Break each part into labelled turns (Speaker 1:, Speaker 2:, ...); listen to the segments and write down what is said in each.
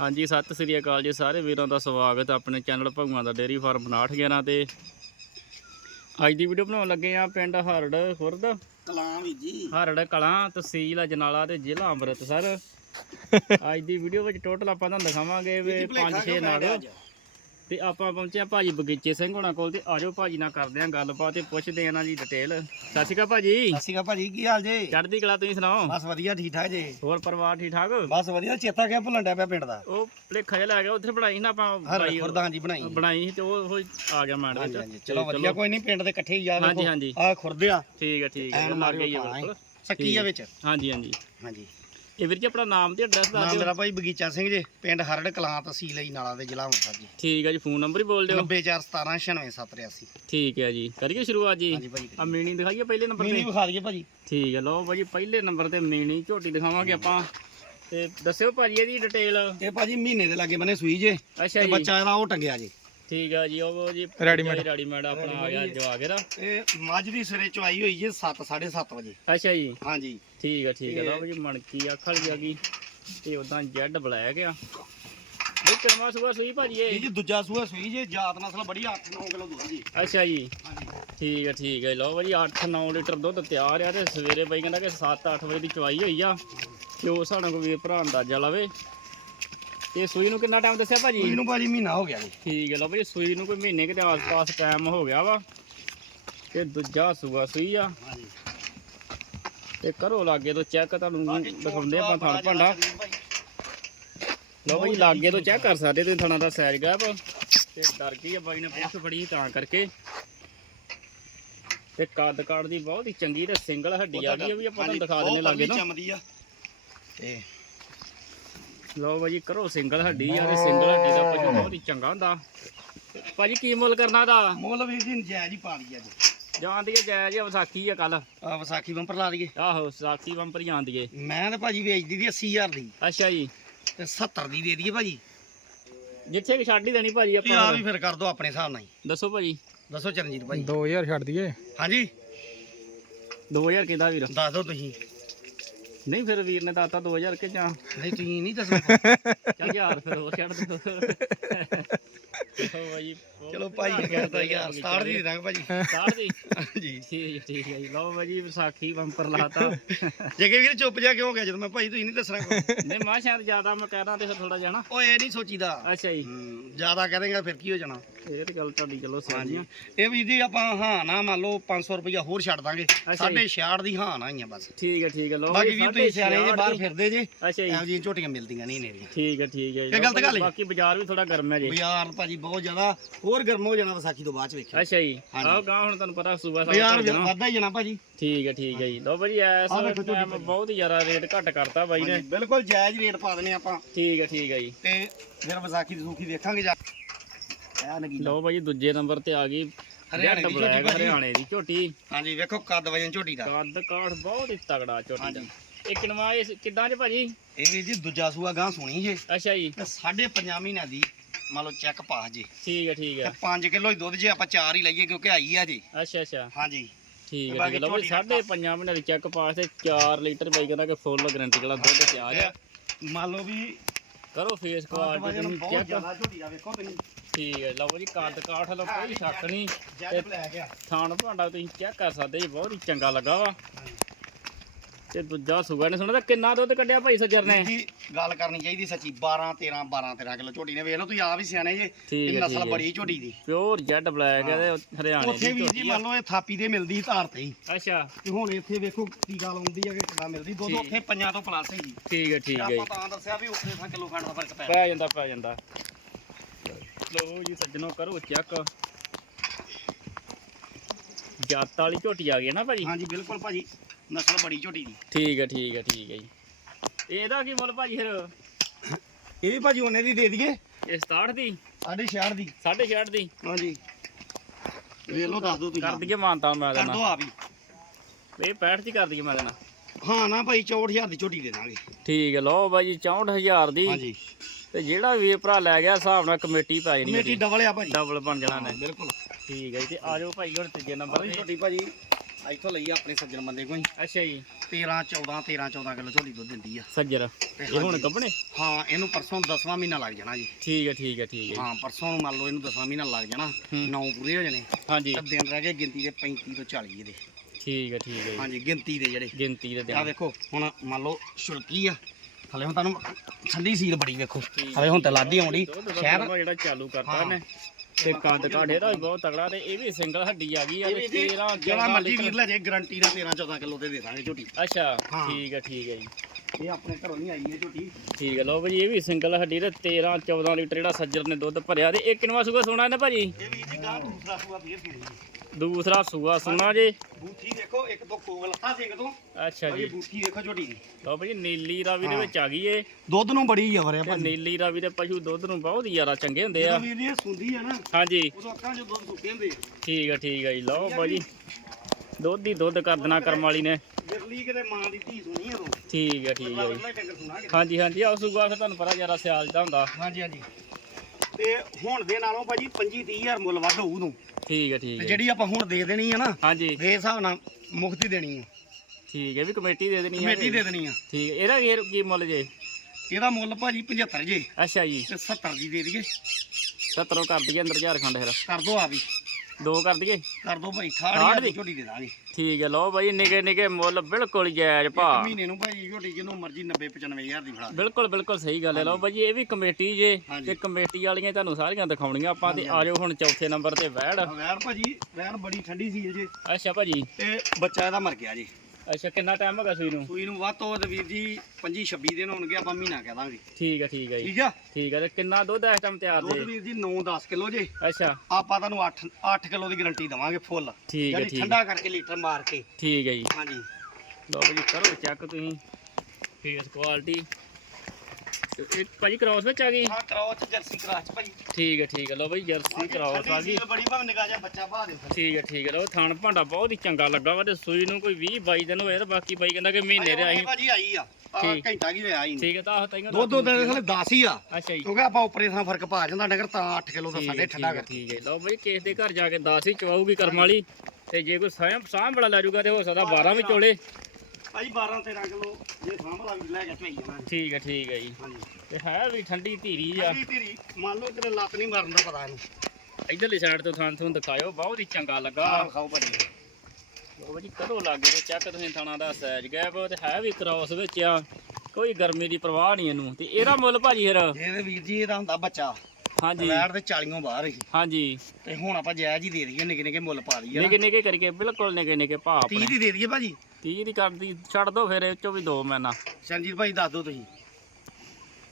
Speaker 1: ਹਾਂਜੀ ਸਤਿ ਸ੍ਰੀ ਅਕਾਲ ਜੀ ਸਾਰੇ ਵੀਰਾਂ ਦਾ ਸਵਾਗਤ ਆਪਣੇ ਚੈਨਲ ਭਗਵਾਨ ਦਾ ਡੇਰੀ ਫਾਰਮ 5911 ਤੇ। ਅੱਜ ਦੀ ਵੀਡੀਓ ਬਣਾਉਣ ਲੱਗੇ ਆ ਪਿੰਡ ਹਰੜ ਖੁਰਦ।
Speaker 2: ਕਲਾਂ ਵੀ ਜੀ।
Speaker 1: ਹਰੜ ਕਲਾਂ ਤਹਿਸੀਲ ਅਜਨਾਲਾ ਤੇ ਜ਼ਿਲ੍ਹਾ ਅੰਮ੍ਰਿਤਸਰ। ਅੱਜ ਦੀ ਵੀਡੀਓ ਵਿੱਚ ਟੋਟਲ ਆਪਾਂ ਤੁਹਾਨੂੰ ਦਿਖਾਵਾਂਗੇ ਵੀ 5-6 ਨਾਗ ਤੇ ਆਪਾਂ ਪਹੁੰਚੇ ਆ ਭਾਜੀ ਬਗੀਚੇ ਸਿੰਘ ਹੋਣਾ ਕੋਲ ਤੇ ਆਜੋ ਭਾਜੀ ਨਾਲ ਕਰਦੇ ਆ ਗੱਲਬਾਤ ਤੇ ਪੁੱਛਦੇ ਆ ਇਹਨਾਂ ਦੀ ਡਿਟੇਲ ਸਤਿ ਸ਼੍ਰੀ ਅਕਾਲ ਭਾਜੀ।
Speaker 2: ਸਤਿ ਸ਼੍ਰੀ ਅਕਾਲ ਭਾਜੀ ਕੀ ਹਾਲ ਜੇ?
Speaker 1: ਚੜ੍ਹਦੀ ਕਲਾ ਤੁਸੀਂ ਸੁਣਾਓ?
Speaker 2: ਬਸ ਵਧੀਆ ਠੀਕ ਠਾਕ ਜੇ।
Speaker 1: ਹੋਰ ਪਰਿਵਾਰ ਠੀਕ ਠਾਕ?
Speaker 2: ਬਸ ਵਧੀਆ ਚੇਤਾ ਕਿਆ ਭੁੱਲਣ ਡਿਆ ਪਿਆ ਪਿੰਡ ਦਾ?
Speaker 1: ਉਹ ਭਲੇਖਾ ਜਿਹਾ ਲੈ ਗਿਆ ਉੱਥੇ ਬਣਾਈ ਨਾ ਆਪਾਂ ਬਣਾਈ-
Speaker 2: ਖੁਰਦਾਂ ਜੀ ਬਣਾਈ।
Speaker 1: ਬਣਾਈ ਸੀ ਤੇ ਉਹ ਉਹ ਆ ਗਿਆ
Speaker 2: ਹਾਂਜੀ
Speaker 1: ਵਿੱਚ
Speaker 2: ਹਾਂਜੀ ਚਲੋ ਵਧੀਆ ਕੋਈ ਨਹੀਂ ਪਿੰਡ ਦੇ ਇਕੱਠੇ ਹੀ ਆ
Speaker 1: ਹਾਂਜੀ, ਹਾਂਜੀ।
Speaker 2: ਆ। ਖੁਰਦਿਆ
Speaker 1: ਠੀਕ ਹੈ ਠੀਕ ਹੈ
Speaker 2: ਐਨ
Speaker 1: ਲੱਗ ਗਈ
Speaker 2: ਮਾਰਿਓ
Speaker 1: ਬਿਲਕੁਲ।
Speaker 2: ਸੱਕੀ ਆ ਵਿੱਚ।
Speaker 1: ਹਾਂਜੀ ਹਾਂਜੀ।
Speaker 2: ਹਾਂਜੀ।
Speaker 1: ਇਹ ਵੀਰ ਜੀ ਆਪਣਾ ਨਾਮ ਤੇ ਐਡਰੈਸ ਦੱਸ
Speaker 2: ਨਾਮ
Speaker 1: ਦਿਓ।
Speaker 2: ਮੇਰਾ ਭਾਈ ਬਗੀਚਾ ਸਿੰਘ ਜੀ ਪਿੰਡ ਹਰੜ ਕਲਾਂ ਤਹਿਸੀਲ ਲਈ ਨਾਲਾ ਦੇ ਜ਼ਿਲ੍ਹਾ ਅੰਮ੍ਰਿਤਸਰ ਜੀ।
Speaker 1: ਠੀਕ ਹੈ ਜੀ ਫੋਨ ਨੰਬਰ ਹੀ ਬੋਲ ਦਿਓ।
Speaker 2: 90417969783
Speaker 1: ਠੀਕ ਹੈ ਜੀ ਕਰੀਏ ਸ਼ੁਰੂਆਤ ਜੀ।
Speaker 2: ਹਾਂਜੀ ਭਾਈ
Speaker 1: ਆ ਮੀਣੀ ਦਿਖਾਈਏ ਪਹਿਲੇ ਨੰਬਰ
Speaker 2: ਮੀਨੀ
Speaker 1: ਤੇ
Speaker 2: ਵਿਖਾ ਦਈਏ ਭਾਜੀ।
Speaker 1: ਠੀਕ ਹੈ ਲਓ ਭਾਜੀ ਪਹਿਲੇ ਨੰਬਰ ਤੇ ਮੀਣੀ ਝੋਟੀ ਦਿਖਾਵਾਂਗੇ ਆਪਾਂ। ਤੇ ਦੱਸਿਓ ਭਾਜੀ ਇਹਦੀ ਡਿਟੇਲ
Speaker 2: ਇਹ ਭਾਜੀ ਮਹੀਨੇ ਦੇ ਲਾਗੇ ਬਨੇ ਸੂਈ ਜੇ।
Speaker 1: ਅੱਛਾ
Speaker 2: ਤੇ
Speaker 1: ਜੀ।
Speaker 2: ਬੱਚਾ ਇਹਦਾ ਉਹ ਟੰਗਿਆ ਜੇ।
Speaker 1: ਠੀਕ ਹੈ ਜੀ ਉਹ ਜੀ
Speaker 2: Readymade।
Speaker 1: ਰੈਡੀਮੇਡ ਆਪਣਾ ਆ ਗਿਆ ਜਵਾਗ ਇਹਦਾ।
Speaker 2: ਇਹ ਮੱਝ ਦੀ ਸਿਰੇ ਚਵਾਈ ਹੋਈ ਜੇ 7 7:30 ਵਜੇ।
Speaker 1: ਅੱਛਾ ਜੀ।
Speaker 2: ਹਾਂਜੀ।
Speaker 1: ਠੀਕ ਹੈ ਠੀਕ
Speaker 2: ਤੇ-
Speaker 1: ਲਓ ਭਾਜੀ ਮਣਕੀ ਅੱਖ ਵਾਲੀ ਆ ਗਈ ਤੇ ਉਦਾਂ ਜੈਡ ਬਲੈਕ ਆ। ਬਈ ਕਿਰਮਾ ਸੁਬਾ ਸੂਈ ਭਾਜੀ
Speaker 2: ਇਹ?
Speaker 1: ਇਹ
Speaker 2: ਜੀ ਦੂਜਾ ਸੂਆ ਸੂਈ ਜੇ ਜਾਤ ਨਸਲ ਬੜੀ 8-9 ਕਿਲੋ ਦੁੱਧ ਜੀ
Speaker 1: ਅੱਛਾ ਜੀ।
Speaker 2: ਹਾਂਜੀ।
Speaker 1: ਠੀਕ ਹੈ ਠੀਕ ਹੈ ਲਓ ਭਾਜੀ 8-9 ਲੀਟਰ ਦੁੱਧ ਤਿਆਰ ਆ ਤੇ ਸਵੇਰੇ ਬਾਈ ਕਹਿੰਦਾ ਕਿ 7-8 ਵਜੇ ਦੀ ਚਵਾਈ ਹੋਈ ਆ ਤੇ ਉਹ ਸਾਨੂੰ ਕੋਈ ਵੀਰ ਭਰਾ ਅੰਦਾਜ਼ਾ ਲਾਵੇ। ਤੇ ਸੂਈ ਨੂੰ ਕਿੰਨਾ ਟਾਈਮ ਦੱਸਿਆ ਭਾਜੀ?
Speaker 2: ਇਹਨੂੰ ਭਾਜੀ ਮਹੀਨਾ ਹੋ ਗਿਆ ਜੀ।
Speaker 1: ਠੀਕ ਹੈ ਲਓ ਭਾਜੀ ਸੂਈ ਨੂੰ ਕੋਈ ਮਹੀਨੇ ਕਿਤੇ ਆਸ-ਪਾਸ ਟਾਈਮ ਹੋ ਗਿਆ ਵਾ। ਤੇ ਦੂਜਾ ਸੂਆ ਸੂਈ ਆ।
Speaker 2: ਹਾਂਜੀ।
Speaker 1: ਤੇ ਕਰੋ ਲਾਗੇ ਤੋਂ ਚੈੱਕ ਤੁਹਾਨੂੰ ਦਿਖਾਉਂਦੇ ਆਪਾਂ ਥਣ ਭਾਂਡਾ। ਲਓ ਭਾਈ ਲਾਗੇ ਤੋਂ ਚੈੱਕ ਕਰ ਸਕਦੇ ਤੁਸੀਂ ਥਣਾ ਦਾ ਸਾਈਜ਼ ਗੈਪ ਤੇ ਡਰ ਗਈ ਆ ਬਾਈ ਨੇ ਪੁੱਛ ਫੜੀ ਤਾਂ ਕਰਕੇ। ਤੇ ਕੱਦ ਕਾੜ ਦੀ ਬਹੁਤ ਹੀ ਚੰਗੀ ਤੇ ਸਿੰਗਲ ਹੱਡੀ ਆ ਗਈ ਇਹ ਵੀ ਆਪਾਂ ਤੁਹਾਨੂੰ ਦਿਖਾ ਦਿੰਦੇ ਲਾਗੇ ਤੋਂ।
Speaker 2: ਚਮਦੀ ਆ। ਤੇ
Speaker 1: ਲਓ ਭਾਜੀ ਕਰੋ ਸਿੰਗਲ ਹੱਡੀ ਆ ਤੇ ਸਿੰਗਲ ਹੱਡੀ ਦਾ ਪਸ਼ੂ ਬਹੁਤ ਹੀ ਚੰਗਾ ਹੁੰਦਾ। ਭਾਜੀ ਕੀ ਮੁੱਲ ਕਰਨਾ ਦਾ
Speaker 2: ਮੁੱਲ ਵੀ ਜੀ ਜਾਇਜ਼ ਹੀ ਪਾ ਦਈਏ ਅੱਜ।
Speaker 1: ਜਾਂਦੀ ਹੈ ਜੈ ਜੀ ਵਿਸਾਖੀ ਆ ਕੱਲ
Speaker 2: ਆ ਵਿਸਾਖੀ ਬੰਪਰ ਲਾ ਦਈਏ।
Speaker 1: ਆਹੋ ਵਿਸਾਖੀ ਬੰਪਰ ਜਾਂਦੀ ਏ
Speaker 2: ਮੈਂ ਤਾਂ ਭਾਜੀ ਵੇਚਦੀ ਦੀ 80000 ਦੀ।
Speaker 1: ਅੱਛਾ ਜੀ।
Speaker 2: ਤੇ 70 ਦੀ ਦੇ ਦਈਏ ਭਾਜੀ।
Speaker 1: ਜਿੱਥੇ ਕਿ ਛੱਡ ਹੀ ਦੇਣੀ ਭਾਜੀ
Speaker 2: ਵੀ ਆ
Speaker 1: ਆਪਾਂ
Speaker 2: ਵੀ ਫਿਰ ਕਰ ਦੋ ਆਪਣੇ ਹਿਸਾਬ ਨਾਲ ਹੀ।
Speaker 1: ਦੱਸੋ ਭਾਜੀ।
Speaker 2: ਦੱਸੋ ਚਰਨਜੀਤ ਭਾਈ
Speaker 3: 2000 ਛੱਡ ਦਈਏ।
Speaker 2: ਹਾਂਜੀ।
Speaker 1: 2000 ਕਿਦਾ ਵੀਰ?
Speaker 2: ਦੱਸ ਦੋ ਤੁਸੀਂ।
Speaker 1: ਨਹੀਂ ਫਿਰ ਵੀਰ ਨੇ ਦਾਤਾ 2000 ਕਿ ਜਾਂ।
Speaker 2: ਨਹੀਂ ਤੁਸੀਂ ਨਹੀਂ ਦੱਸਣਾ।
Speaker 1: ਚੱਲ ਯਾਰ ਫਿਰ ਉਹ ਛੱਡ ਦੋ। ਭਾਜੀ
Speaker 2: ਚਲੋ ਭਾਈ ਨੇ ਕਹਿਤਾ ਯਾਰ 67 ਦੀ ਦਾਂਗੇ ਭਾਜੀ।
Speaker 1: ਸਟਾਰਟ ਦੀ
Speaker 2: ਹਾਂਜੀ।
Speaker 1: ਠੀਕ ਹੈ, ਠੀਕ ਹੈ ਜੀ। ਲਓ ਭਾਜੀ ਵਿਸਾਖੀ ਬੰਪਰ ਲਾਤਾ।
Speaker 2: ਜੇ ਕਿ ਵੀਰ ਚੁੱਪ ਜਾ ਕਿਉਂ ਗਿਆ ਜਦੋਂ ਮੈਂ ਭਾਈ ਤੁਸੀਂ ਨਹੀਂ ਦੱਸਣਾ ਕੋਈ?
Speaker 1: ਨਹੀਂ ਮਾਂ ਸ਼ਾਇਦ ਜ਼ਿਆਦਾ ਮੈਂ ਕਹਿਣਾ ਤੇ ਫਿਰ ਥੋੜਾ ਜਾਣਾ
Speaker 2: ਓਏ ਇਹ ਨਹੀਂ ਸੋਚੀਦਾ।
Speaker 1: ਅੱਛਾ ਜੀ।
Speaker 2: ਹੂੰ, ਜ਼ਿਆਦਾ ਕਹਦੇਗਾ ਫਿਰ ਕੀ ਹੋ ਜਾਣਾ?
Speaker 1: ਇਹ ਤੇ ਗੱਲ ਤੁਹਾਡੀ ਚਲੋ ਸਿਆਣੀ ਆ।
Speaker 2: ਇਹ ਵੀ ਜੀ ਆਪਾਂ ਹਾਂ ਨਾ ਮੰਨ ਲਓ 500 ਰੁਪਇਆ ਹੋਰ ਛੱਡ ਦਾਂਗੇ।
Speaker 1: ਜੀ।
Speaker 2: ਸਾਢੇ 66 ਦੀ ਹਾਂ ਨਾ ਹੀ ਆ ਬਸ।
Speaker 1: ਠੀਕ ਹੈ ਠੀਕ ਹੈ। ਲਓ
Speaker 2: ਬਾਕੀ ਵੀ ਤੁਸੀਂ ਸਿਆਣੇ ਜੇ ਬਾਹਰ ਫਿਰਦੇ ਜੇ।
Speaker 1: ਅੱਛਾ ਜੀ।
Speaker 2: ਇਹੋ ਜਿਹੀਆਂ ਝੋਟੀਆਂ ਮਿਲਦੀਆਂ ਨਹੀਂ ਨੇੜੀਆਂ।
Speaker 1: ਠੀਕ ਹੈ ਠੀਕ ਹੈ ਜੀ।
Speaker 2: ਇਹ ਗਲਤ ਗੱਲ ਹੈ।
Speaker 1: ਬਾਕੀ ਬਾਜ਼ਾਰ ਵੀ ਥੋੜਾ ਗਰਮ ਹੈ ਜੀ।
Speaker 2: ਬਾਜ਼ਾਰ ਭਾਜੀ ਬਹੁਤ ਜ਼ਿਆਦਾ ਹੋਰ ਗਰਮ ਹੋ ਜਾਣਾ ਵਿਸਾਖੀ ਤੋਂ ਬਾਅਦ ਚ ਵੇਖਿਓ।
Speaker 1: ਅੱਛਾ ਜੀ।
Speaker 2: ਹਾਂਜੀ।
Speaker 1: ਆਹ ਗਾਂ ਹੁਣ ਤੁਹਾਨੂੰ ਪਤਾ ਸੂਬਾ
Speaker 2: ਬਾਜ਼ਾਰ
Speaker 1: ਸਾਹਿਬ
Speaker 2: ਵੱਧਦਾ ਹੀ ਜਾਣਾ ਭਾਜੀ।
Speaker 1: ਠੀਕ ਹੈ ਠੀਕ ਹੈ ਜੀ। ਲਓ ਭਾਜੀ ਐਸ
Speaker 2: ਆਹ ਵੇਖੋ ਝੋਟੀ
Speaker 1: ਟਾਈਮ
Speaker 2: ਭਾਜੀ।
Speaker 1: ਬਹੁਤ ਹੀ ਜ਼ਿਆਦਾ ਰੇਟ ਘੱਟ ਕਰਤਾ ਬਾਈ ਨੇ।
Speaker 2: ਬਿਲਕੁਲ ਜਾਇਜ਼ ਰੇਟ ਪਾ ਦਨੇ ਆਪਾਂ।
Speaker 1: ਠੀਕ ਹੈ ਠੀਕ ਹੈ ਜੀ।
Speaker 2: ਤੇ ਫਿਰ ਵਿਸਾਖੀ ਦੀ ਸੂਖੀ ਵੇਖਾਂਗੇ ਜਾ
Speaker 1: ਲਓ ਭਾਜੀ ਦੂਜੇ ਨੰਬਰ ਤੇ ਆ ਗਈ
Speaker 2: ਹਰਿਆਣੇ ਦੀ ਝੋਟੀ ਭਾਜੀ।
Speaker 1: ਹਰਿਆਣੇ ਦੀ ਝੋਟੀ।
Speaker 2: ਹਾਂਜੀ ਵੇਖੋ ਕੱਦ ਵਜਨ ਝੋਟੀ ਦਾ।
Speaker 1: ਕੱਦ ਕਾਠ ਬਹੁਤ ਹੀ ਤਗੜਾ ਝੋਟੀ ਦਾ
Speaker 2: ਹਾਂਜੀ।
Speaker 1: ਇਹ ਕਿਨਵਾ ਇਹ ਕਿੱਦਾਂ ਜੇ ਭਾਜੀ?
Speaker 2: ਇਹ ਵੀ ਜੀ ਦੂਜਾ ਸੂਆ ਗਾਂ ਸੁਣੀ ਜੇ।
Speaker 1: ਅੱਛਾ ਜੀ।
Speaker 2: ਤੇ ਸਾਢੇ ਪੰਜਾਂ ਮਹੀਨਿਆਂ ਦੀ ਮੰਨ ਲਓ ਚੈੱਕ ਪਾਸ ਜੇ।
Speaker 1: ਠੀਕ ਹੈ ਠੀਕ
Speaker 2: ਤੇ
Speaker 1: ਹੈ
Speaker 2: 5 ਕਿਲੋ ਹੀ ਦੁੱਧ ਜੇ ਆਪਾਂ ਚਾਰ ਹੀ ਲਈਏ ਕਿਉਂਕਿ ਆਈ ਆ ਜੀ।
Speaker 1: ਅੱਛਾ ਅੱਛਾ।
Speaker 2: ਹਾਂਜੀ।
Speaker 1: ਠੀਕ ਹੈ
Speaker 2: ਬਾਕੀ
Speaker 1: ਠੀਕ ਹੈ ਲਓ ਸਾਢੇ ਪੰਜਾਂ ਮਹੀਨੇ ਦੀ ਚੈੱਕ ਪਾਸ ਤੇ 4 ਲੀਟਰ ਬਾਈ ਕਹਿੰਦਾ ਕਿ ਫੁੱਲ ਗਾਰੰਟੀ ਵਾਲਾ ਦੁੱਧ ਤਿਆਰ ਆ।
Speaker 2: ਮੰਨ ਲਓ ਵੀ
Speaker 1: ਕਰੋ ਫੇਸ ਕੁਆਲਿਟੀ ਤੁਸੀਂ
Speaker 2: ਬਹੁਤ
Speaker 1: ਚੈੱਕ
Speaker 2: ਜ਼ਿਆਦਾ ਝੋਟੀ ਦਾ ਵੇਖੋ ਤੁਸੀਂ
Speaker 1: ਠੀਕ ਹੈ ਲਓ ਭਾਜੀ ਕੱਦ ਕਾਠ ਲਓ ਕੋਈ ਸ਼ੱਕ ਨਹੀਂ।
Speaker 2: ਆ।
Speaker 1: ਥਾਣ ਭਾਂਡਾ ਤੁਸੀਂ ਚੈੱਕ ਕਰ ਸਕਦੇ ਜੀ ਬਹੁਤ ਹੀ ਚੰਗਾ ਲੱਗਾ ਵਾ। ਤੇ ਦੂਜਾ ਸੁਗਾ ਨੇ ਸੁਣਦਾ ਕਿੰਨਾ ਦੁੱਧ ਕੱਢਿਆ ਭਾਈ ਸੱਜਰ ਨੇ?
Speaker 2: ਜੀ ਗੱਲ ਕਰਨੀ ਚਾਹੀਦੀ ਸੱਚੀ 12 13 12 13 ਕਿਲੋ ਝੋਟੀ ਨੇ। ਵੇਖ ਲਓ ਤੁਸੀਂ ਆਪ ਹੀ ਸਿਆਣੇ ਜੇ
Speaker 1: ਠੀਕ
Speaker 2: ਨਸਲ
Speaker 1: ਹੈ।
Speaker 2: ਬੜੀ ਝੋਟੀ ਦੀ।
Speaker 1: ਪਿਓਰ ਜੈਡ ਬਲੈਕ ਹੈ ਤੇ ਹਰਿਆਣੇ
Speaker 2: ਉੱਥੇ
Speaker 1: ਦੀ
Speaker 2: ਵੀ ਜੀ
Speaker 1: ਝੋਟੀ ਆ।
Speaker 2: ਮੰਨ ਲਓ ਇਹ ਥਾਪੀ ਤੇ ਮਿਲਦੀ ਧਾਰ ਤੇ ਹੀ।
Speaker 1: ਅੱਛਾ।
Speaker 2: ਤੇ ਹੁਣ ਇੱਥੇ ਵੇਖੋ ਕੀ ਗੱਲ ਆਉਂਦੀ ਹੈ ਕਿ ਕਿੱਦਾਂ ਮਿਲਦੀ। ਦੁੱਧ
Speaker 1: ਠੀਕ।
Speaker 2: ਉੱਥੇ ਪੰਜਾਂ ਤੋਂ ਪਲੱਸ ਹੀ ਜੀ
Speaker 1: ਠੀਕ ਹੈ ਠੀਕ ਹੈ ਜੀ।
Speaker 2: ਆਪਾਂ ਤਾਂ ਦੱਸਿਆ ਵੀ ਉੱਥੇ ਤਾਂ ਕਿਲੋ ਖੰਡ ਦਾ ਫ਼ਰਕ ਪੈ
Speaker 1: ਪੈ ਜਾਂਦਾ। ਪੈ ਜਾਂਦਾ। ਲੋ ਜੀ ਸੱਜਣੋ ਕਰੋ ਚੈੱਕ ਜੱਤ ਵਾਲੀ ਝੋਟੀ ਆ ਗਈ ਹੈ ਨਾ ਭਾਜੀ?
Speaker 2: ਹਾਂਜੀ ਬਿਲਕੁਲ ਭਾਜੀ। ਨਸਲ ਬੜੀ ਝੋਟੀ ਦੀ।
Speaker 1: ਠੀਕ ਹੈ ਠੀਕ ਹੈ ਠੀਕ ਹੈ ਜੀ। ਇਹਦਾ ਕੀ ਮੁੱਲ ਭਾਜੀ ਫਿਰ?
Speaker 2: ਇਹ ਵੀ ਭਾਜੀ ਉਹਨੇ ਦੀ ਦੇ ਦਈਏ।
Speaker 1: ਇਹ 67 ਦੀ?
Speaker 2: ਸਾਢੇ 66 ਦੀ।
Speaker 1: 66 ਦੀ?
Speaker 2: ਹਾਂਜੀ। ਵੇਖ ਲਓ ਦੱਸ ਦਿਓ ਤੁਸੀਂ।
Speaker 1: ਕਰ ਦਈਏ ਮਾਨਤਾ ਮੈਂ
Speaker 2: ਕਰ ਦਿਓ ਆਪ ਹੀ।
Speaker 1: ਇਹ 65 ਦੀ ਕਰ ਦਈਏ ਮੈਂ ਦੇਣਾ।
Speaker 2: ਹਾਂ ਨਾ ਭਾਈ 64000 ਦੀ ਝੋਟੀ ਦੇ ਦਾਂਗੇ।
Speaker 1: ਠੀਕ ਹੈ ਲਓ ਭਾਜੀ 64000 ਦੀ।
Speaker 2: ਹਾਂਜੀ।
Speaker 1: ਤੇ ਜਿਹੜਾ ਵੀ ਭਰਾ ਲੈ ਗਿਆ ਹਿਸਾਬ ਨਾਲ ਕਮੇਟੀ ਪੈ ਜਾਣੀ
Speaker 2: ਕਮੇਟੀ ਡਬਲ ਆ ਭਾਜੀ।
Speaker 1: ਡਬਲ ਬਣ ਜਾਣਾ ਨੇ
Speaker 2: ਬਿਲਕੁਲ।
Speaker 1: ਠੀਕ ਹੈ ਜੀ ਤੇ ਆ ਜਾਓ ਭਾਈ ਹੁਣ ਤੀਜੇ ਨੰਬਰ ਤੇ।
Speaker 2: ਝੋਟੀ ਭਾਜੀ। ਇੱਥੋਂ ਲਈ ਆ ਆਪਣੇ ਸੱਜਣ ਬੰਦੇ ਕੋਈ।
Speaker 1: ਅੱਛਾ ਜੀ।
Speaker 2: 13 14 13 14 ਕਿਲੋ ਝੋਟੀ ਦੁੱਧ ਦਿੰਦੀ ਆ।
Speaker 1: ਸੱਜਰ। ਇਹ ਹੁਣ। ਗੱਬਣੇ
Speaker 2: ਹਾਂ ਇਹਨੂੰ ਪਰਸੋਂ 10ਵਾਂ ਮਹੀਨਾ ਲੱਗ ਜਾਣਾ ਜੀ।
Speaker 1: ਠੀਕ ਹੈ ਠੀਕ ਹੈ ਠੀਕ ਹੈ
Speaker 2: ਹਾਂ ਪਰਸੋਂ ਨੂੰ ਮੰਨ ਲਓ ਇਹਨੂੰ 10ਵਾਂ ਮਹੀਨਾ ਲੱਗ ਜਾਣਾ। ਨੌ ਪੂਰੇ ਹੋ ਜਾਣੇ।
Speaker 1: ਹਾਂਜੀ।
Speaker 2: ਤੇ ਦਿਨ ਰਹਿ ਗਏ ਗਿਣਤੀ ਦੇ 35 ਤੋਂ 40 ਇਹਦੇ।
Speaker 1: ਠੀਕ ਹੈ ਠੀਕ ਹੈ ਜੀ।
Speaker 2: ਹਾਂਜੀ ਗਿਣਤੀ ਦੇ ਜਿਹੜੇ।
Speaker 1: ਗਿਣਤੀ ਦੇ
Speaker 2: ਆ
Speaker 1: ਦਿਨ।
Speaker 2: ਵੇਖੋ ਹੁਣ ਮੰਨ ਲਓ ਛੁਲਕੀ ਆ। ਹਲੇ ਹੁਣ ਤੁਹਾਨੂੰ ਠੰਡੀ ਸੀਲ ਬੜੀ ਵੇਖੋ। ਹਲੇ ਹੁਣ ਤੇ ਲਾਦੀ ਆਉਂਦੀ।
Speaker 1: ਦਾ
Speaker 2: ਸ਼ਹਿਰ
Speaker 1: ਜਿਹੜਾ ਚਾਲੂ ਕਰਤਾ। ਨੇ ਤੇ ਕੱਦ ਕਾਠੇ ਦਾ ਵੀ ਬਹੁਤ ਤਗੜਾ ਤੇ ਇਹ ਵੀ ਸਿੰਗਲ ਹੱਡੀ ਆ ਗਈ ਆ ਤੇ 13
Speaker 2: ਜਿਹੜਾ
Speaker 1: 14
Speaker 2: ਮਰਜ਼ੀ ਵੀਰ ਲੈ ਜੇ ਗਾਰੰਟੀ ਨਾਲ 13 14 ਕਿਲੋ ਤੇ ਦੇ ਦਾਂਗੇ ਝੋਟੀ।
Speaker 1: ਅੱਛਾ
Speaker 2: ਹਾਂ।
Speaker 1: ਠੀਕ ਹੈ ਠੀਕ ਹੈ ਜੀ।
Speaker 2: ਇਹ ਆਪਣੇ ਘਰੋਂ ਨਹੀਂ ਆਈ ਹੈ ਝੋਟੀ।
Speaker 1: ਠੀਕ ਹੈ ਲਓ ਭਾਜੀ ਇਹ ਵੀ ਸਿੰਗਲ ਹੱਡੀ ਤੇ 13 14 ਲੀਟਰ ਜਿਹੜਾ ਸੱਜਰ ਨੇ ਦੁੱਧ ਭਰਿਆ ਤੇ ਇਹ ਕਿੰਨਵਾ ਸੂਗਾ ਸੋਣਾ ਇਹਨੇ ਭਾਜੀ?
Speaker 2: ਇਹ ਵੀ ਜੀ ਗਾਂ ਦੂਸਰਾ ਸੂਆ ਫੇਰ ਸੀ
Speaker 1: ਦੂਸਰਾ ਸੂਆ ਸੋਣਾ ਜੇ।
Speaker 2: ਬੂਥੀ ਦੇਖੋ ਇੱਕ ਤੋਂ ਕੋਗ ਲੱਥਾ ਸਿੰਘ ਤੋਂ।
Speaker 1: ਅੱਛਾ ਜੀ।
Speaker 2: ਬੂਥੀ ਦੇਖੋ ਝੋਟੀ ਦੀ
Speaker 1: ਲਓ ਭਾਜੀ ਨੀਲੀ ਰਾਵੀ ਦੇ। ਵਿੱਚ ਆ ਗਈ ਏ।
Speaker 2: ਦੁੱਧ ਨੂੰ ਬੜੀ ਹੈ
Speaker 1: ਤੇ
Speaker 2: ਭਾਜੀ
Speaker 1: ਨੀਲੀ ਰਾਵੀ ਦੇ ਪਸ਼ੂ ਦੁੱਧ ਨੂੰ ਬਹੁਤ ਜ਼ਿਆਦਾ ਚੰਗੇ ਹੁੰਦੇ ਆ।
Speaker 2: ਵੀਰ ਜੀ ਇਹ ਸੁੰਦੀ ਆ ਨਾ
Speaker 1: ਹਾਂਜੀ।
Speaker 2: ਉਦੋਂ ਅੱਖਾਂ 'ਚ ਦੁੱਧ ਸੁੱਕੇ ਹੁੰਦੇ ਆ।
Speaker 1: ਠੀਕ ਹੈ ਠੀਕ ਹੈ ਜੀ। ਲਓ ਭਾਜੀ ਦੁੱਧ ਹੀ ਦੁੱਧ ਕਰ ਦੇਣਾ ਕਰਮ ਵਾਲੀ ਨੇ।
Speaker 2: ਗਿਰਲੀ ਕਿਤੇ ਮਾਂ ਦੀ ਧੀ ਸੁਣੀ ਉਦੋਂ।
Speaker 1: ਠੀਕ ਹੈ ਠੀਕ ਜੀ।
Speaker 2: ਕੇ
Speaker 1: ਹਾਂਜੀ ਹਾਂਜੀ। ਆ ਸੂਗਾ ਫਿਰ ਤੁਹਾਨੂੰ ਪਤਾ ਜ਼ਿਆਦਾ ਸਿਆਲ ਦਾ ਹੁੰਦਾ।
Speaker 2: ਹਾਂਜੀ ਹਾਂਜੀ। ਤੇ ਹੁਣ ਦੇ ਨਾਲੋਂ ਭਾਜੀ 25 30000 ਮੁੱਲ ਵੱਧ ਹੋਊ ਨੂੰ
Speaker 1: ਠੀਕ ਹੈ ਠੀਕ
Speaker 2: ਤੇ
Speaker 1: ਹੈ
Speaker 2: ਜਿਹੜੀ ਆਪਾਂ ਹੁਣ ਦੇ ਦੇਣੀ ਆ ਨਾ
Speaker 1: ਹਾਂਜੀ।
Speaker 2: ਦੇ ਹਿਸਾਬ ਨਾਲ ਮੁਕਤੀ ਦੇਣੀ ਆ।
Speaker 1: ਠੀਕ ਹੈ ਵੀ ਕਮੇਟੀ ਦੇ ਦੇਣੀ ਆ
Speaker 2: ਕਮੇਟੀ ਦੇ ਦੇਣੀ ਆ।
Speaker 1: ਠੀਕ ਹੈ ਇਹਦਾ ਕੀ ਕੀ ਮੁੱਲ ਜੇ?
Speaker 2: ਇਹਦਾ ਮੁੱਲ ਭਾਜੀ 75 ਜੇ।
Speaker 1: ਅੱਛਾ ਜੀ।
Speaker 2: ਤੇ 70 ਦੀ ਦੇ ਦਈਏ।
Speaker 1: 70 ਕਰ ਦਈਏ ਅੰਦਰ ਝਾਰਖੰਡ ਫਿਰ।
Speaker 2: ਕਰ ਦੋ ਆ ਵੀ।
Speaker 1: ਦੋ ਕਰ ਦਈਏ?
Speaker 2: ਕਰ ਦੋ ਭਾਈ
Speaker 1: ਠਾਹਠ
Speaker 2: 68000
Speaker 1: ਦੀ?
Speaker 2: ਝੋਟੀ ਦੇ ਦਾਂਗੇ।
Speaker 1: ਠੀਕ ਹੈ ਲਓ ਬਾਈ ਨਿਕੇ ਨਿਕੇ ਮੁੱਲ ਬਿਲਕੁਲ ਜਾਇਜ਼ ਭਾ
Speaker 2: ਮਹੀਨੇ ਨੂੰ ਭਾਜੀ ਝੋਟੀ ਜਿਹਨੂੰ ਮਰਜ਼ੀ 90 95000 ਦੀ ਫੜਾ।
Speaker 1: ਬਿਲਕੁਲ ਬਿਲਕੁਲ ਸਹੀ ਗੱਲ ਹੈ। ਲਓ ਬਾਈ ਇਹ ਵੀ ਕਮੇਟੀ ਜੇ। ਤੇ ਕਮੇਟੀ ਵਾਲੀਆਂ ਤੁਹਾਨੂੰ ਸਾਰੀਆਂ ਦਿਖਾਉਣੀਆਂ। ਆਪਾਂ ਤੇ ਆਜੋ ਹੁਣ ਚੌਥੇ ਨੰਬਰ ਤੇ ਵੈੜ।
Speaker 2: ਵੈਰ ਭਾਜੀ ਵੈਰ ਬੜੀ ਠੰਡੀ ਸੀ ਜੇ।
Speaker 1: ਅੱਛਾ ਭਾਜੀ।
Speaker 2: ਤੇ ਬੱਚਾ ਇਹਦਾ ਮਰ ਗਿਆ ਜੀ।
Speaker 1: ਅੱਛਾ ਕਿੰਨਾ ਟਾਈਮ ਹੋਗਾ ਸੂਈ ਨੂੰ?
Speaker 2: ਸੂਈ ਨੂੰ ਵੱਧ ਤੋਂ ਵੱਧ ਵੀਰ ਜੀ 25 26 ਦਿਨ ਹੋਣਗੇ ਆਪਾਂ ਮਹੀਨਾ ਕਹਿ ਦਾਂਗੇ।
Speaker 1: ਠੀਕ ਹੈ ਠੀਕ ਹੈ ਜੀ।
Speaker 2: ਠੀਕ ਆ?
Speaker 1: ਠੀਕ ਹੈ ਤੇ ਕਿੰਨਾ ਦੁੱਧ ਇਸ ਟਾਈਮ ਤਿਆਰ
Speaker 2: ਦੁੱਧ
Speaker 1: ਜੇ?
Speaker 2: ਵੀਰ ਜੀ 9-10 ਕਿਲੋ ਜੇ।
Speaker 1: ਅੱਛਾ।
Speaker 2: ਆਪਾਂ ਤੁਹਾਨੂੰ 8 8 ਕਿਲੋ ਦੀ ਗਾਰੰਟੀ ਦਵਾਂਗੇ ਫੁੱਲ
Speaker 1: ਠੀਕ
Speaker 2: ਯਾਨੀ
Speaker 1: ਠੀਕ।
Speaker 2: ਠੰਡਾ ਕਰਕੇ ਲੀਟਰ ਮਾਰ ਕੇ।
Speaker 1: ਠੀਕ ਹੈ ਜੀ।
Speaker 2: ਹਾਂਜੀ।
Speaker 1: ਲਓ ਜੀ ਕਰੋ ਚੈੱਕ ਤੁਸੀਂ। ਫੇਸ ਕੁਆਲਿਟੀ ਭਾਜੀ ਕ੍ਰਾਸ ਵਿੱਚ ਆ ਗਈ?
Speaker 2: ਹਾਂ ਕਰਾਓ ਚ ਜਰਸੀ ਕਰਾਚ ਭਾਜੀ।
Speaker 1: ਠੀਕ ਹੈ ਠੀਕ ਹੈ ਲਓ ਭਾਈ ਜਰਸੀ ਕ੍ਰਾਸ ਆ ਗਈ।
Speaker 2: ਸੀਲ ਬੜੀ ਭਾਵੇਂ ਨਿਗਾਹ ਜਾ ਬੱਚਾ ਭਾ ਦੇ
Speaker 1: ਠੀਕ ਹੈ ਠੀਕ ਹੈ ਲਓ ਥਣ ਭਾਂਡਾ ਬਹੁਤ ਹੀ ਚੰਗਾ ਲੱਗਾ ਵਾ ਤੇ ਸੂਈ ਨੂੰ ਕੋਈ 20 22 ਦਿਨ ਹੋਏ ਤੇ ਬਾਕੀ ਬਾਈ ਕਹਿੰਦਾ ਕਿ ਮਹੀਨੇ ਦੇ ਆਈ
Speaker 2: ਭਾਜੀ ਆਈ ਆ। ਆਹ
Speaker 1: ਠੀਕ।
Speaker 2: ਘੰਟਾ ਕੀ ਹੋਇਆ ਆਈ ਨੂੰ।
Speaker 1: ਠੀਕ ਹੈ ਤਾਂ ਆਹ ਤਾਈਆਂ
Speaker 2: ਦੁੱਧ ਦੁੱਧ ਦੇ ਥਲੇ 10 ਹੀ ਆ।
Speaker 1: ਅੱਛਾ ਜੀ।
Speaker 2: ਕਿਉਂਕਿ ਆਪਾਂ ਉੱਪਰੇ ਥਾਂ ਫ਼ਰਕ ਪਾ ਜਾਂਦਾ ਡੰਗਰ ਤਾਂ 8 ਕਿਲੋ ਦਾ ਸਾਡੇ ਠੰਡਾ ਕਰ
Speaker 1: ਠੀਕ ਹੈ ਲਓ ਭਾਈ ਕਿਸੇ ਦੇ ਘਰ ਜਾ ਕੇ 10 ਹੀ ਚਵਾਊਗੀ ਕਰਮ ਵਾਲੀ। ਤੇ ਜੇ ਕੋਈ ਸਾਂਭ ਸਾਂਭ ਬੜਾ ਲੈ ਜਾਊਗਾ ਤੇ ਹੋ ਸਕਦਾ 12 ਵੀ ਚੋਲੇ।
Speaker 2: ਭਾਜੀ 12 13 ਕਿਲੋ ਜੇ ਵਾਲਾ ਵੀ ਲੈ ਕੇ ਝੋਈ ਜਾਣਾ।
Speaker 1: ਠੀਕ ਹੈ ਠੀਕ ਹੈ ਜੀ।
Speaker 2: ਹਾਂਜੀ।
Speaker 1: ਤੇ ਹੈ ਵੀ ਠੰਡੀ ਧੀਰੀ ਆ।
Speaker 2: ਠੰਡੀ ਧੀਰੀ ਮੰਨ ਲਓ ਕਿਤੇ ਲੱਤ ਨਹੀਂ ਮਾਰਨ ਦਾ ਪਤਾ ਇਹਨੂੰ।
Speaker 1: ਇਧਰਲੀ ਸਾਈਡ ਤੋਂ ਥਾਂ ਤੁਹਾਨੂੰ ਦਿਖਾਇਓ ਬਹੁਤ ਹੀ ਚੰਗਾ ਲੱਗਾ।
Speaker 2: ਖਾਓ ਭਾਜੀ।
Speaker 1: ਲਓ ਭਾਜੀ ਕਦੋਂ ਲੱਗੇ ਤੇ ਚੈੱਕ ਤੁਸੀਂ ਥਾਣਾ ਦਾ ਸਾਈਜ਼ ਗੈਪ ਤੇ ਹੈ ਵੀ ਕ੍ਰਾਸ ਵਿੱਚ ਆ। ਕੋਈ ਗਰਮੀ ਦੀ ਪਰਵਾਹ ਨਹੀਂ ਇਹਨੂੰ। ਤੇ ਇਹਦਾ ਮੁੱਲ ਭਾਜੀ ਫਿਰ?
Speaker 2: ਇਹਦੇ ਵੀਰ ਜੀ ਇਹਦਾ ਹੁੰਦਾ ਬੱਚਾ।
Speaker 1: ਹਾਂਜੀ।
Speaker 2: ਵੈਟ ਤੇ 40ੋਂ ਬਾਹਰ ਹੀ।
Speaker 1: ਹਾਂਜੀ।
Speaker 2: ਤੇ ਹੁਣ ਆਪਾਂ ਜਾਇਜ਼ ਹੀ ਦੇ ਦਈਏ ਨਿੱਕੇ ਨਿੱਕੇ ਮੁੱਲ ਪਾ ਦਈਏ
Speaker 1: ਨਿੱਕੇ ਨਿੱਕੇ ਕਰਕੇ ਬਿਲਕੁਲ ਨਿੱਕੇ ਨਿੱਕੇ ਭਾਅ
Speaker 2: 30
Speaker 1: ਆਪਣੇ।
Speaker 2: ਦੀ ਦੇ ਦਈਏ ਭਾਜੀ।
Speaker 1: 30 ਦੀ ਕਰਦੀ ਛੱਡ ਦੋ ਫਿਰ ਇਹ ਚੋਂ ਵੀ ਦੋ ਮੈਨਾ
Speaker 2: ਸੰਜੀਤ ਭਾਈ ਦੱਸ ਦਿਓ ਤੁਸੀਂ।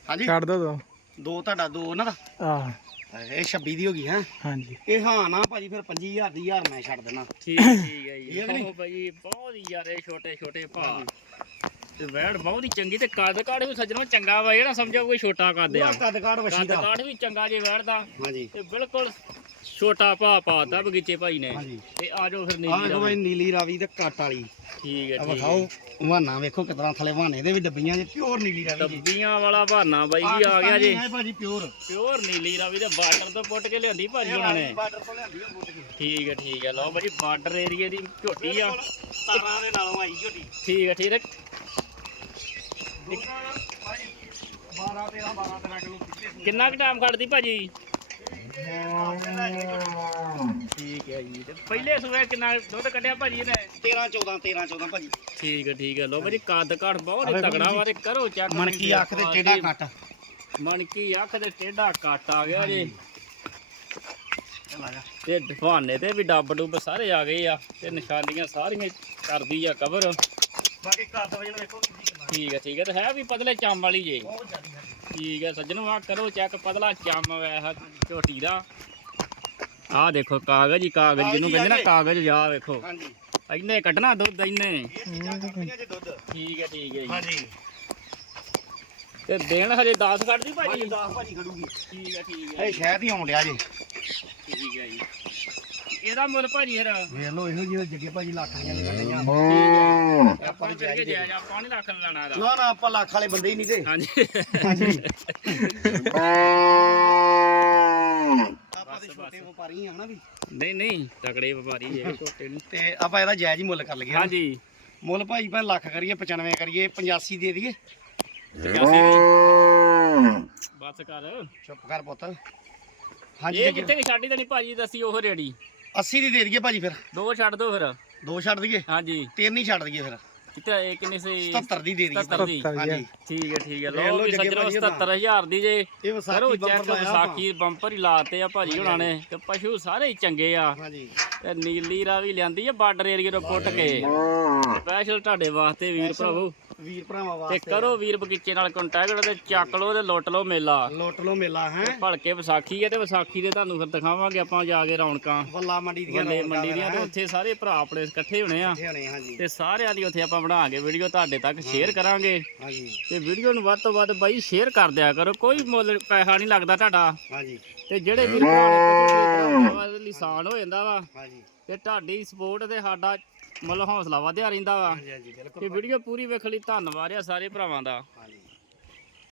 Speaker 2: ਹਾਂਜੀ।
Speaker 3: ਛੱਡ ਦੋ ਦੋ।
Speaker 2: ਦੋ ਤੁਹਾਡਾ ਦੋ ਉਹਨਾਂ ਦਾ?
Speaker 3: ਆ
Speaker 2: ਇਹ 26 ਦੀ ਹੋ ਗਈ ਹੈ?
Speaker 3: ਹਾਂਜੀ।
Speaker 2: ਇਹ ਹਾਂ ਨਾ ਭਾਜੀ ਫਿਰ 25000 ਦੀ ਹਜ਼ਾਰ ਮੈਂ ਛੱਡ ਦੇਣਾ।
Speaker 1: ਠੀਕ ਠੀਕ ਹੈ ਜੀ।
Speaker 2: ਇਹ ਵੀ ਨਹੀਂ?
Speaker 1: ਉਹ ਭਾਈ ਬਹੁਤ ਹੀ ਯਾਰ ਇਹ ਛੋਟੇ ਛੋਟੇ ਭਾਅ ਤੇ ਵੈੜ ਬਹੁਤ ਹੀ ਚੰਗੀ ਤੇ ਕੱਦ ਕਾਠ ਵੀ ਸੱਜਣੋ ਚੰਗਾ ਵਾ ਜਿਹੜਾ ਸਮਝੋ ਕੋਈ ਛੋਟਾ ਕੱਦ ਆ।
Speaker 2: ਕੱਦ ਕਾੜ ਵਸ਼ੀ
Speaker 1: ਕੱਦ
Speaker 2: ਦਾ
Speaker 1: ਕਾਠ ਵੀ ਚੰਗਾ ਜੇ ਵੈੜ ਦਾ।
Speaker 2: ਹਾਂਜੀ।
Speaker 1: ਤੇ ਬਿਲਕੁਲ ਛੋਟਾ ਭਾਅ ਪਾਤਾ ਬਗੀਚੇ ਭਾਈ ਨੇ।
Speaker 2: ਹਾਂਜੀ।
Speaker 1: ਤੇ ਆ ਜਾਓ ਫਿਰ
Speaker 2: ਆਹ
Speaker 1: ਨੀਲੀ
Speaker 2: ਵੇਖੋ
Speaker 1: ਦਾ
Speaker 2: ਭਾਈ ਨੀਲੀ ਰਾਵੀ ਤੇ ਕੱਟ ਵਾਲੀ।
Speaker 1: ਠੀਕ ਹੈ
Speaker 2: ਆ
Speaker 1: ਠੀਕ ਹੈ।
Speaker 2: ਵਿਖਾਓ ਵਾਨਾ ਵੇਖੋ ਕਿਤਨਾ ਥਲੇ ਵਾਨੇ ਦੇ ਵੀ ਡੱਬੀਆਂ 'ਚ ਪਿਓਰ ਨੀਲੀ ਰਾਵੀ ਜੀ।
Speaker 1: ਡੱਬੀਆਂ ਵਾਲਾ ਬਹਾਨਾ ਬਾਈ ਜੀ ਆ ਗਿਆ ਜੀ।
Speaker 2: ਹੈ ਭਾਜੀ ਪਿਓਰ
Speaker 1: ਪਿਓਰ ਨੀਲੀ ਰਾਵੀ ਦੇ ਬਾਰਡਰ ਤੋਂ ਪੁੱਟ ਕੇ ਲਿਆਂਦੀ ਭਾਜੀ ਉਹਨਾਂ ਨੇ
Speaker 2: ਬਾਰਡਰ ਤੋਂ ਲਿਆਂਦੀ ਆ ਬੁੱਟ ਕੇ।
Speaker 1: ਠੀਕ ਹੈ ਠੀਕ ਹੈ। ਲਓ ਭਾਜੀ ਬਾਰਡਰ ਏਰੀਏ ਦੀ ਝੋਟੀ ਆ।
Speaker 2: ਤਾਰਾਂ ਦੇ ਨਾਲੋਂ ਆਈ ਝੋਟੀ।
Speaker 1: ਠੀਕ ਹੈ ਠੀਕ ਹੈ।
Speaker 2: 12 13 12 13 ਕਿਲੋ ਪਿੱਛੇ
Speaker 1: ਕਿੰਨਾ ਕੁ ਟਾਈਮ ਕੱਢਦੀ ਭਾਜੀ? ਠੀਕ ਹੈ ਜੀ। ਤੇ ਪਹਿਲੇ ਸੂਏ ਕਿੰਨਾ ਦੁੱਧ ਕੱਢਿਆ ਭਾਜੀ ਨੇ
Speaker 2: 13 14 13 14 ਭਾਜੀ।
Speaker 1: ਠੀਕ ਹੈ ਠੀਕ ਹੈ। ਲੋ ਭਾਜੀ ਕੱਦ ਕਾਠ ਬਹੁਤ ਤਗੜਾ ਵਾ ਤੇ ਕਰੋ ਚੈੱਕ
Speaker 2: ਮਣਕੀ ਅੱਖ ਤੇ ਟੇਡਾ ਕੱਟ
Speaker 1: ਮਣਕੀ ਅੱਖ ਤੇ ਟੇਢਾ ਕੱਟ ਆ ਗਿਆ ਜਾ। ਤੇ ਦਫਾਨੇ ਤੇ ਵੀ ਡੱਬ ਡੁੱਬ ਸਾਰੇ ਆ ਗਏ ਆ ਤੇ ਨਿਸ਼ਾਨੀਆਂ ਸਾਰੀਆਂ ਕਰਦੀ ਆ ਕਵਰ
Speaker 2: ਬਾਕੀ ਵੇਖੋ ਕਿੰਨਾ
Speaker 1: ਠੀਕ ਹੈ ਠੀਕ ਹੈ ਤੇ ਹੈ ਵੀ ਪਤਲੇ ਚੰਮ ਵਾਲੀ ਜੇ।
Speaker 2: ਬਹੁਤ ਜ਼ਿਆਦੀ ਹੈ।
Speaker 1: ਠੀਕ ਹੈ ਸੱਜਣੋ ਆ ਕਰੋ ਚੈੱਕ ਪਤਲਾ ਚੰਮ ਵੈਸਾ ਝੋਟੀ ਦਾ। ਆਹ ਦੇਖੋ ਕਾਗਜ਼ ਹੀ ਕਾਗਜ਼ ਜਿਹਨੂੰ ਕਹਿੰਦੇ ਨਾ ਕਾਗਜ਼ ਜਾ ਵੇਖੋ।
Speaker 2: ਹਾਂਜੀ।
Speaker 1: ਇੰਨੇ ਕੱਢਣਾ ਦੁੱਧ ਇੰਨੇ। ਠੀਕ ਹੈ ਠੀਕ ਹੈ ਜੀ।
Speaker 2: ਹਾਂਜੀ।
Speaker 1: ਤੇ ਦਿਨ ਹਜੇ 10 ਕੱਢਦੀ
Speaker 2: ਭਾਜੀ?
Speaker 1: ਭਾਜੀ
Speaker 2: 10 ਭਾਜੀ ਖੜੂਗੀ
Speaker 1: ਠੀਕ ਹੈ ਠੀਕ ਹੈ
Speaker 2: ਇਹ ਸ਼ਹਿਦ ਹੀ ਆਉਣ ਡਿਆ ਜੀ।
Speaker 1: ਠੀਕ ਹੈ ਜੀ। ਇਹਦਾ ਮੁੱਲ ਭਾਜੀ ਫਿਰ।
Speaker 2: ਵੇਖ ਲਓ ਇਹੋ ਜਿਹੇ ਜੱਗੇ ਭਾਜੀ ਲੱਖ ਦੀਆਂ ਕੱਢੀਆਂ
Speaker 1: ਆਪਾਂ ਨੂੰ ਕਰਕੇ ਜਾਇਜ਼ ਆਪਾਂ ਨਹੀਂ ਲੱਖ ਲੈਣਾ ਇਹਦਾ।
Speaker 2: ਨਾ ਨਾ ਆਪਾਂ ਲੱਖ ਵਾਲੇ ਬੰਦੇ ਹੀ ਨਹੀਂ ਤੇ।
Speaker 1: ਹਾਂਜੀ।
Speaker 2: ਹਾਂਜੀ। ਆਪਾਂ ਤੇ
Speaker 1: ਬਸ,
Speaker 2: ਛੋਟੇ
Speaker 1: ਬਸ।
Speaker 2: ਵਪਾਰੀ ਵਪਾਰੀ ਆ ਹਨਾ ਵੀ?
Speaker 1: ਨਹੀਂ ਨਹੀਂ ਤਕੜੇ ਵਪਾਰੀ ਇਹ ਛੋਟੇ ਨਹੀਂ।
Speaker 2: ਤੇ ਆਪਾਂ ਇਹਦਾ ਜਾਇਜ਼ ਹੀ ਮੁੱਲ ਕਰ ਲਈਏ।
Speaker 1: ਹਾਂਜੀ।
Speaker 2: ਮੁੱਲ ਭਾਈ ਭਾਵੇਂ ਲੱਖ ਕਰੀਏ 95 ਕਰੀਏ 85 ਦੇ ਦਈਏ।
Speaker 1: 85 ਦੀ ਬਸ ਕਰ।
Speaker 2: ਚੁੱਪ ਕਰ ਪੁੱਤ। ਹਾਂਜੀ
Speaker 1: ਇਹ
Speaker 2: ਜੀ,
Speaker 1: ਕਿੱਥੇ ਛੱਡੀ ਤਾਂ ਨਹੀਂ ਭਾਜੀ ਦੱਸੀ ਉਹ ਰੇੜੀ?
Speaker 2: 80 ਦੀ ਦੇ ਦਈਏ ਭਾਜੀ ਫਿਰ।
Speaker 1: ਦੋ ਛੱਡ ਦੋ ਫਿਰ।
Speaker 2: ਦੋ ਛੱਡ ਦਈਏ?
Speaker 1: ਹਾਂਜੀ।
Speaker 2: ਤਿੰਨ ਹੀ ਛੱਡ ਦਈਏ ਫਿਰ।
Speaker 1: ਕਿਤੇ ਇਹ ਕਿੰਨੇ ਸੀ?
Speaker 2: 77 ਦੀ ਦੇ ਦਈਏ
Speaker 1: 77 ਦੀ।
Speaker 2: ਹਾਂਜੀ।
Speaker 1: ਠੀਕ ਹੈ ਠੀਕ ਹੈ। ਲਓ ਵੀ ਸੱਜਣੋ
Speaker 2: ਭਾਜੀ ਦਾ।
Speaker 1: 77000 ਦੀ ਜੇ।
Speaker 2: ਇਹ ਵਿਸਾਖੀ
Speaker 1: ਚੈੱਕ
Speaker 2: ਬੰਪਰ ਲਾਇਆ।
Speaker 1: ਵਿਸਾਖੀ ਬੰਪਰ ਹੀ ਲਾਤੇ ਆ ਭਾਜੀ ਹੁਣਾਂ ਨੇ। ਤੇ ਪਸ਼ੂ ਸਾਰੇ ਹੀ ਚੰਗੇ ਆ।
Speaker 2: ਹਾਂਜੀ।
Speaker 1: ਤੇ ਨੀਲੀ ਰਾਵੀ ਲਿਆਂਦੀ ਆ ਬਾਰਡਰ ਏਰੀਏ ਤੋਂ ਪੁੱਟ ਕੇ। ਸਪੈਸ਼ਲ ਤੁਹਾਡੇ ਵਾਸਤੇ ਵੀਰ ਭਰਾਵੋ।
Speaker 2: ਵੀਰ ਭਰਾਵਾਂ
Speaker 1: ਤੇ
Speaker 2: ਵਾਸਤੇ।
Speaker 1: ਕਰੋ ਵੀਰ ਬਗੀਚੇ ਨਾਲ ਕੰਟੈਕਟ ਤੇ ਚੱਕ ਲਓ ਤੇ ਲੁੱਟ ਲਓ ਮੇਲਾ।
Speaker 2: ਲੁੱਟ ਲੋ ਮੇਲਾ ਹੈ?
Speaker 1: ਭਲਕੇ ਵਿਸਾਖੀ ਹੈ ਤੇ ਵਿਸਾਖੀ ਦੇ ਤੁਹਾਨੂੰ ਫਿਰ ਦਿਖਾਵਾਂਗੇ ਆਪਾਂ ਜਾ ਕੇ ਰੌਣਕਾਂ।
Speaker 2: ਵੱਲਾ ਮੰਡੀ ਦੀਆਂ
Speaker 1: ਵੱਲੇ
Speaker 2: ਰੌਣਕਾਂ
Speaker 1: ਮੰਡੀ ਦੀਆਂ ਤੇ। ਉੱਥੇ ਸਾਰੇ ਭਰਾ ਆਪਣੇ ਇਕੱਠੇ ਹੋਣੇ ਆ।
Speaker 2: ਇੱਥੇ ਹੋਣੇ ਹਾਂਜੀ।
Speaker 1: ਤੇ ਸਾਰਿਆਂ ਦੀ ਉੱਥੇ ਆਪਾਂ ਬਣਾ ਕੇ ਵੀਡੀਓ ਤੁਹਾਡੇ ਤੱਕ ਸ਼ੇਅਰ ਕਰਾਂਗੇ।
Speaker 2: ਹਾਂਜੀ।
Speaker 1: ਤੇ ਵੀਡੀਓ ਨੂੰ ਵੱਧ ਤੋਂ ਵੱਧ ਬਾਈ ਸ਼ੇਅਰ ਕਰ ਦਿਆ ਕਰੋ ਕੋਈ ਮੁੱਲ ਪੈਸਾ ਨਹੀਂ ਲੱਗਦਾ ਤੁਹਾਡਾ।
Speaker 2: ਹਾਂਜੀ।
Speaker 1: ਤੇ ਜਿਹੜੇ ਵੀਰ ਪੁਰਾਣੇ ਪਸ਼ੂ ਲਿਸਾਨ ਹੋ ਜਾਂਦਾ ਵਾ।
Speaker 2: ਹਾਂਜੀ।
Speaker 1: ਤੇ ਤੁਹਾਡੀ ਸਪੋਰਟ ਤੇ ਸਾਡਾ ਮਤਲਬ ਹੌਸਲਾ ਵਧਿਆ ਰਹਿੰਦਾ ਵਾ।
Speaker 2: ਹਾਂਜੀ ਹਾਂਜੀ ਬਿਲਕੁਲ
Speaker 1: ਤੇ ਵੀਡੀਓ ਪੂਰੀ ਵੇਖਣ ਲਈ। ਧੰਨਵਾਦ ਆ ਸਾਰੇ ਭਰਾਵਾਂ ਦਾ।
Speaker 2: ਹਾਂਜੀ।